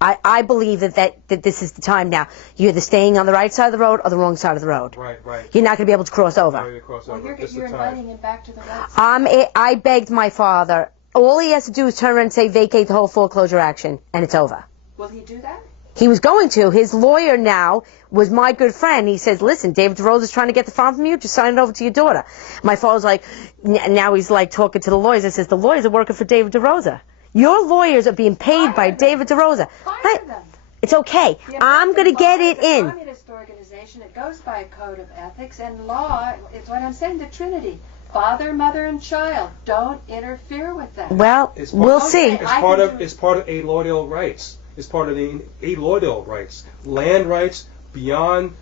I believe that this is the time now. You're either staying on the right side of the road or the wrong side of the road. Right. You're not going to be able to cross over. Well, you're inviting him back to the right side. I begged my father. All he has to do is turn around and say vacate the whole foreclosure action, and it's over. Will he do that? He was going to. His lawyer now was my good friend. He says, listen, David DeRosa's trying to get the farm from you. Just sign it over to your daughter. My father's like, now he's like talking to the lawyers. I says, the lawyers are working for David DeRosa. Your lawyers are being paid by David DeRosa. Fire them. It's okay. I'm going to get it in. The communist organization, it goes by a code of ethics and law. It's what I'm saying, the Trinity. Father, mother, and child. Don't interfere with that. Well, we'll see. It's part of allodial rights. It's part of the allodial rights. Land rights beyond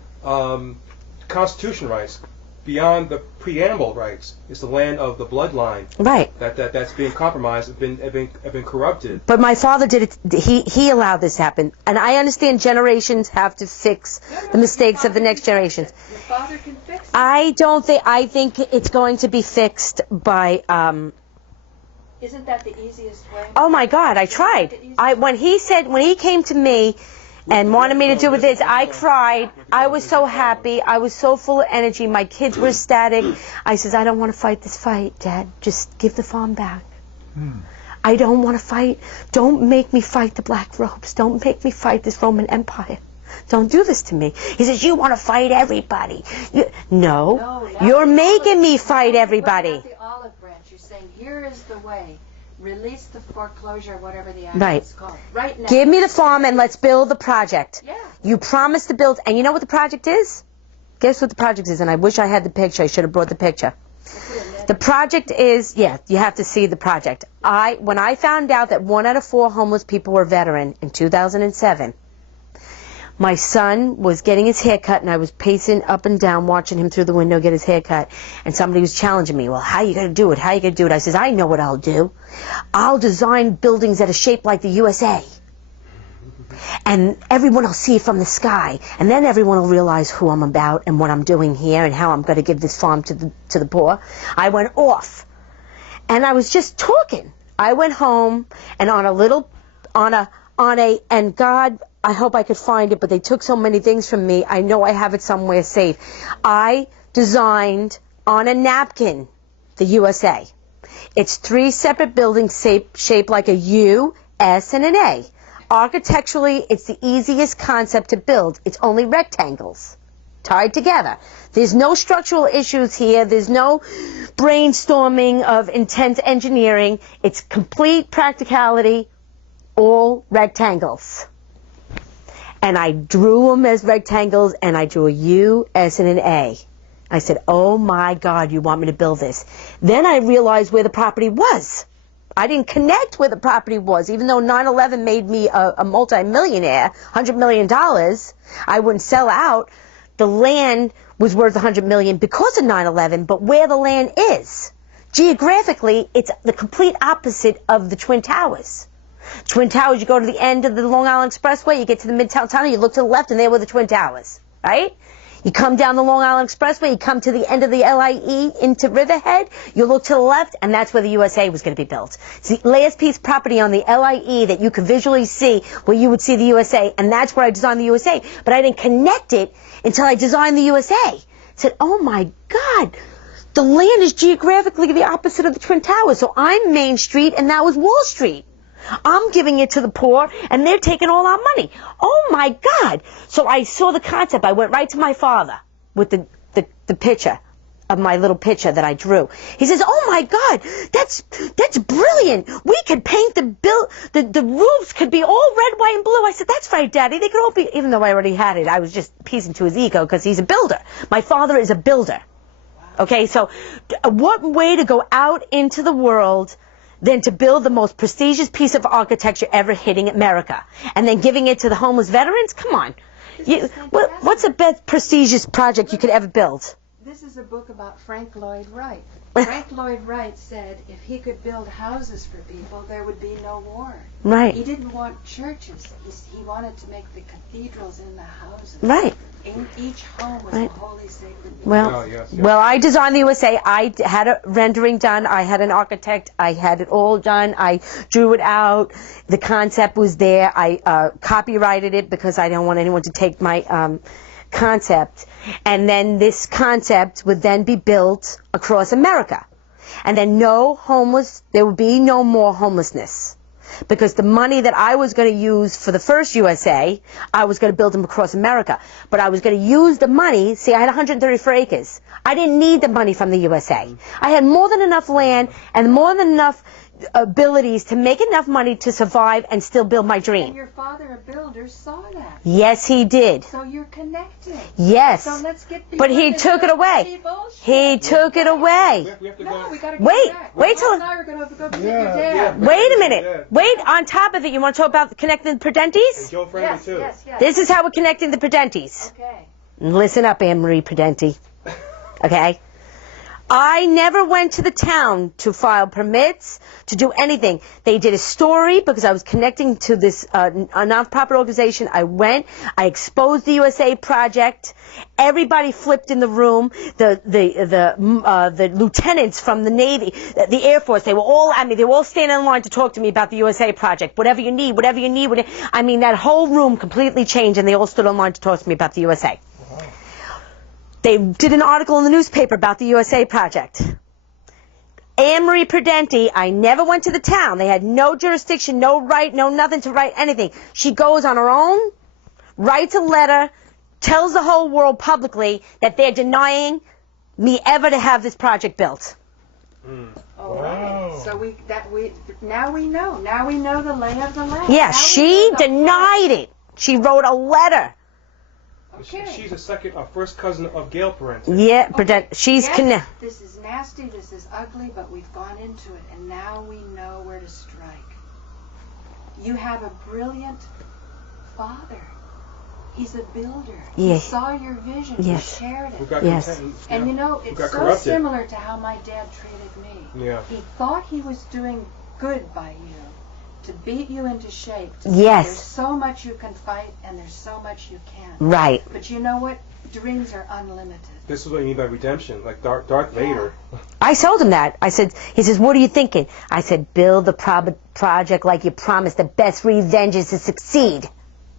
constitution rights, beyond the preamble rights. It's the land of the bloodline. Right. That's being compromised, have been corrupted. But my father did it. He allowed this to happen, and I understand generations have to fix the mistakes of the next generations. Your father can fix it. I don't think. I think it's going to be fixed by. Isn't that the easiest way? Oh my God! I tried. When he came to me and wanted me to do with this, I cried. I was so happy. I was so full of energy. My kids were ecstatic. I says, I don't want to fight this fight, Dad. Just give the farm back. I don't want to fight. Don't make me fight the black robes. Don't make me fight this Roman Empire. Don't do this to me. He says, you want to fight everybody. No, you're making me fight everybody. What about the olive branch? You're saying, here is the way. Release the foreclosure, whatever the act is called. Right now. Give me the farm and let's build the project. Yeah. You promised to build, and you know what the project is? Guess what the project is? And I wish I had the picture. I should have brought the picture. The project is, you have to see the project. When I found out that 1 out of 4 homeless people were veteran in 2007, my son was getting his hair cut, and I was pacing up and down watching him through the window get his hair cut, and somebody was challenging me, well, how are you going to do it? How are you going to do it? I says, I know what I'll do. I'll design buildings that are shaped like the USA, and everyone will see it from the sky, and then everyone will realize who I'm about and what I'm doing here and how I'm going to give this farm to the poor. I went off, and I was just talking. I went home, and and God, I hope I could find it, but they took so many things from me. I know I have it somewhere safe. I designed on a napkin the USA. It's 3 separate buildings shaped like a U, S, and an A. Architecturally, it's the easiest concept to build. It's only rectangles tied together. There's no structural issues here. There's no brainstorming of intense engineering. It's complete practicality, all rectangles. And I drew them as rectangles, and I drew a U, S, and an A. I said, oh my God, you want me to build this? Then I realized where the property was. I didn't connect where the property was. Even though 9/11 made me a multi-millionaire, $100 million, I wouldn't sell out. The land was worth $100 million because of 9/11, but where the land is, geographically, it's the complete opposite of the Twin Towers. Twin Towers, you go to the end of the Long Island Expressway, you get to the Midtown Tunnel, you look to the left, and there were the Twin Towers, right? You come down the Long Island Expressway, you come to the end of the LIE into Riverhead, you look to the left, and that's where the USA was going to be built. It's the last piece of property on the LIE that you could visually see where you would see the USA, and that's where I designed the USA. But I didn't connect it until I designed the USA. I said, oh my God, the land is geographically the opposite of the Twin Towers, so I'm Main Street, and that was Wall Street. I'm giving it to the poor, and they're taking all our money. Oh, my God. So I saw the concept. I went right to my father with the picture of my little picture that I drew. He says, oh, my God, that's brilliant. We could paint the roofs could be all red, white, and blue. I said, that's right, Daddy. They could all be, even though I already had it, I was just piecing to his ego because he's a builder. My father is a builder. Okay, so what way to go out into the world than to build the most prestigious piece of architecture ever hitting America, and then giving it to the homeless veterans? Come on. What's the best prestigious project you could ever build? This is a book about Frank Lloyd Wright. Frank Lloyd Wright said if he could build houses for people, there would be no war. Right. He didn't want churches. He wanted to make the cathedrals in the houses. Right. In each home was a holy sacred place. Well, I designed the USA. I had a rendering done. I had an architect. I had it all done. I drew it out. The concept was there. I copyrighted it because I don't want anyone to take my concept. And then this concept would then be built across America. And then there would be no more homelessness. because the money that I was going to use for the first USA, I was going to build them across America. But I was going to use the money. See, I had 134 acres. I didn't need the money from the USA. I had more than enough land and more than enough abilities to make enough money to survive and still build my dream. And your father, a builder, saw that. Yes, he did. So you're connected. Yes. So let's get But he took it away. He took it away. We have to No, go. we gotta Wait, get back. wait till- Mom and I are going to go visit your dad. Wait a minute. Wait, on top of it, you want to talk about connecting the And Prudentes? Joe Friendly Yes, too. yes, yes. This is how we're connecting the Prudentes. Okay. Listen up, Anne-Marie Prudenti. Okay? I never went to the town to file permits, to do anything. They did a story because I was connecting to this a nonprofit organization. I went. I exposed the USA project. Everybody flipped in the room. The lieutenants from the Navy, the Air Force, they were all at me. They were all standing in line to talk to me about the USA project. Whatever you need, whatever you need. I mean, that whole room completely changed, and they all stood in line to talk to me about the USA. They did an article in the newspaper about the USA project. Anne-Marie Prudenti, I never went to the town. They had no jurisdiction, no right, no nothing to write anything. She goes on her own, writes a letter, tells the whole world publicly that they're denying me ever to have this project built. All right. So now we know. Now we know the lay of the land. Yeah, Now we she know the denied it. She wrote a letter. Okay. She's a first cousin of Gail Parenti. Yeah, she's Yes, connected. this is nasty, this is ugly, but we've gone into it, and now we know where to strike. You have a brilliant father. He's a builder. Yeah. He saw your vision. Yes. He shared Who it. got Yes. content, And you know, it's got so corrupted. similar to how my dad treated me. Yeah. He thought he was doing good by you, to beat you into shape. To Yes. There's so much you can fight, and there's so much you can't. Right. But you know what? Dreams are unlimited. This is what you mean by redemption, like Darth Vader. I told him that. I said, he says, what are you thinking? I said, build the project like you promised. The best revenge is to succeed.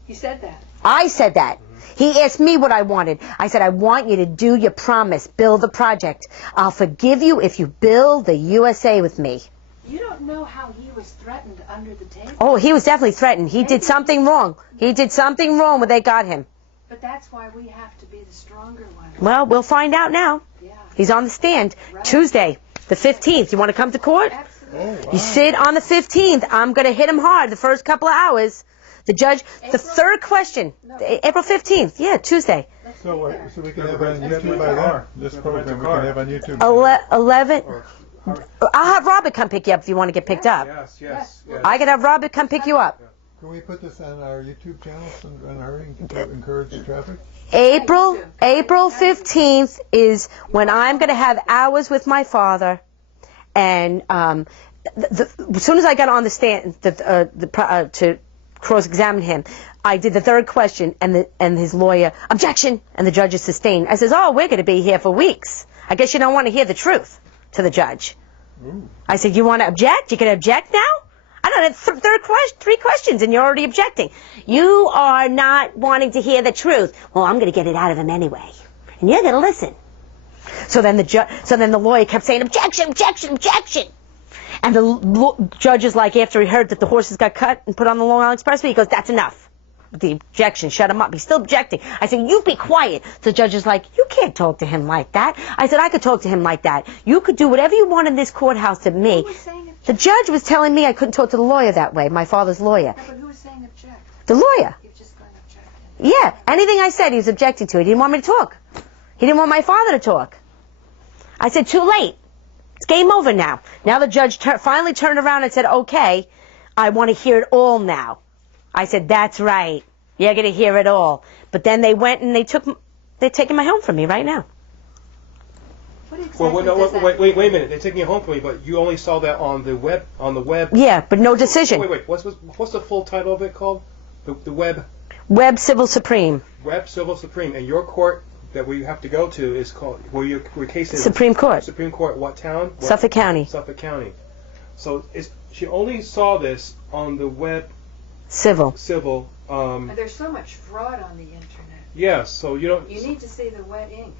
He said that. I said that. He asked me what I wanted. I said, I want you to do your promise. Build the project. I'll forgive you if you build the USA with me. You don't know how he was threatened under the table. Oh, he was definitely threatened. He did something wrong. He did something wrong when they got him. But that's why we have to be the stronger one. Well, we'll find out now. Yeah. He's on the stand. Right. Tuesday, the 15th. You want to come to court? Absolutely. You sit on the 15th. I'm going to hit him hard the first couple of hours. The judge, the April? third question, April 15th. Yeah, Tuesday. Let's So, be there. so we can have on YouTube by then. This program we can have on YouTube. 11. I'll have Robert come pick you up if you want to get picked up. Yes. I could have Robert come pick you up. Can we put this on our YouTube channels and hurry to encourage traffic? April 15th is when I'm going to have hours with my father, and as soon as I got on the stand to cross-examine him, I did the third question, and his lawyer, objection, and the judge is sustained. I says, oh, we're going to be here for weeks. I guess you don't want to hear the truth to the judge. Ooh. I said, you want to object? You can object now? I don't have three questions, and you're already objecting. You are not wanting to hear the truth. Well, I'm going to get it out of him anyway, and you're going to listen. So then the lawyer kept saying, objection, objection, objection. And the judge is like, after he heard that the horses got cut and put on the Long Island Expressway, he goes, that's enough. The objection, shut him up. He's still objecting. I said, you be quiet. The judge is like, you can't talk to him like that. I said, I could talk to him like that. You could do whatever you want in this courthouse to me. Who was saying object? The judge was telling me I couldn't talk to the lawyer that way, my father's lawyer. No, but who was saying object? The lawyer. You're just going to object. Yeah, anything I said, he was objecting to it. He didn't want me to talk. He didn't want my father to talk. I said, too late. It's game over now. Now the judge finally turned around and said, okay, I want to hear it all now. I said, that's right. You're going to hear it all. But then they went and they're taking my home from me right now. What exactly Wait a minute. They're taking it home from me, but you only saw that on the web. Yeah, but no decision. Wait. What's the full title of it called? The web. Web Civil Supreme. Web Civil Supreme, and your court that we have to go to is called where your case is. Supreme Court. Supreme Court. What town? Suffolk County. Suffolk County. So she only saw this on the web. Civil. There's so much fraud on the internet. Yes. So you don't. You need to see the wet ink.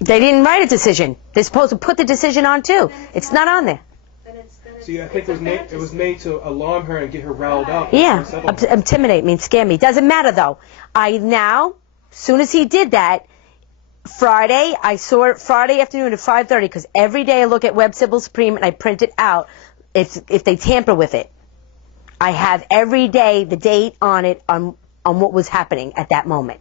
They didn't write a decision. They're supposed to put the decision on too. It's not on there. Then it's See, I think it was made to alarm her and get her riled up. Yeah, intimidate me, scare me. Doesn't matter though. Soon as he did that, Friday, I saw it Friday afternoon at 5:30 because every day I look at Web Civil Supreme and I print it out if they tamper with it. I have every day the date on it on what was happening at that moment.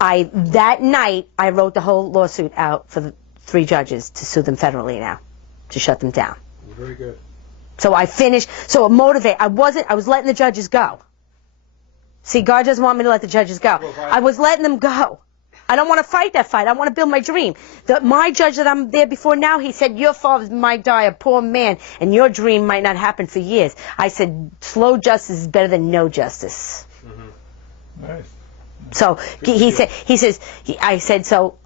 That night I wrote the whole lawsuit out for the 3 judges to sue them federally now, to shut them down. Very good. So I finished. So it motivated. I was letting the judges go. See, God doesn't want me to let the judges go. I was letting them go. I don't want to fight that fight. I want to build my dream. My judge that I'm there before now, he said, your father might die a poor man, and your dream might not happen for years. I said, slow justice is better than no justice. Mm-hmm. Nice. So I said, so,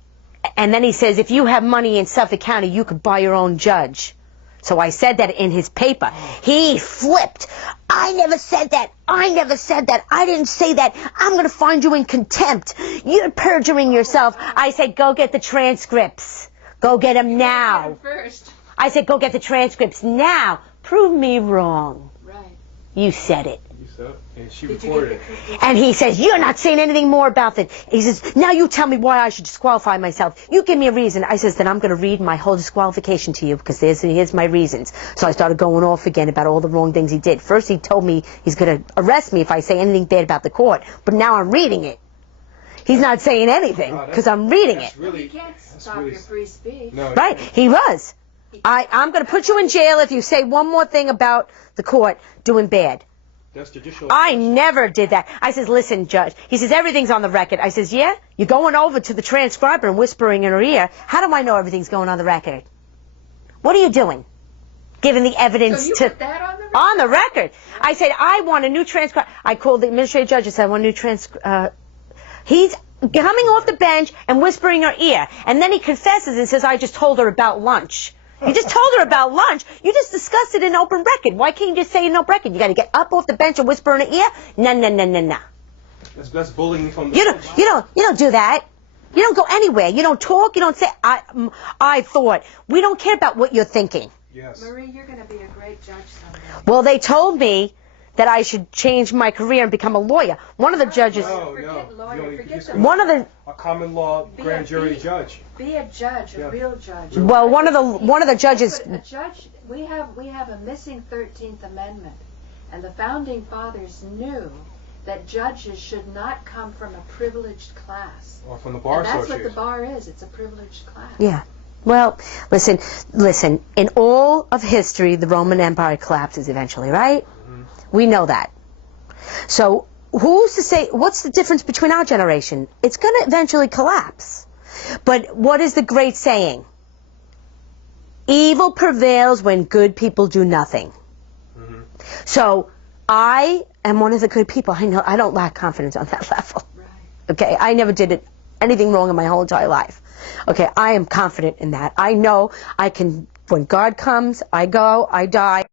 and then he says, if you have money in Suffolk County, you could buy your own judge. So I said that in his paper. He flipped. I never said that. I never said that. I didn't say that. I'm going to find you in contempt. You're perjuring yourself. I said, go get the transcripts. Go get them now. First. I said, go get the transcripts now. Prove me wrong. Right. You said it. You said it. And she recorded it. And he says, you're not saying anything more about that. He says, now you tell me why I should disqualify myself. You give me a reason. I says, then I'm going to read my whole disqualification to you because here's my reasons. So I started going off again about all the wrong things he did. First he told me he's going to arrest me if I say anything bad about the court. But now I'm reading it. He's not saying anything because I'm reading it. You can't stop your free speech. No, Right. He was. I'm going to put you in jail if you say one more thing about the court doing bad. That's judicial. I never did that. I says, listen, Judge. He says, everything's on the record. I says, yeah? You're going over to the transcriber and whispering in her ear. How do I know everything's going on the record? What are you doing? Giving the evidence So you put that on the record? on the record. I said, I want a new transcriber. I called the administrative judge and said, I want a new transcriber. He's coming off the bench and whispering in her ear. And then he confesses and says, I just told her about lunch. You just told her about lunch. You just discussed it in open record. Why can't you just say in open record? You got to get up off the bench and whisper in her ear? No. That's bullying from the You don't do that. You don't go anywhere. You don't talk. You don't say, I thought. We don't care about what you're thinking. Yes. Marie, you're going to be a great judge someday. Well, they told me that I should change my career and become a lawyer. One of the judges... Forget lawyer. Forget the... One of the... A common law grand jury judge. Be a judge, a real judge. Well, one of the judges... A judge, we have a missing 13th Amendment, and the founding fathers knew that judges should not come from a privileged class. Or from the bar association. association. That's what the bar is. It's a privileged class. Yeah. Well, listen. In all of history, the Roman Empire collapses eventually, right? Mm-hmm. We know that. So who's to say, what's the difference between our generation? It's going to eventually collapse. But what is the great saying? Evil prevails when good people do nothing. Mm-hmm. So I am one of the good people. I know I don't lack confidence on that level. Right. Okay, I never did anything wrong in my whole entire life. Okay, I am confident in that. I know I can, when God comes, I go, I die.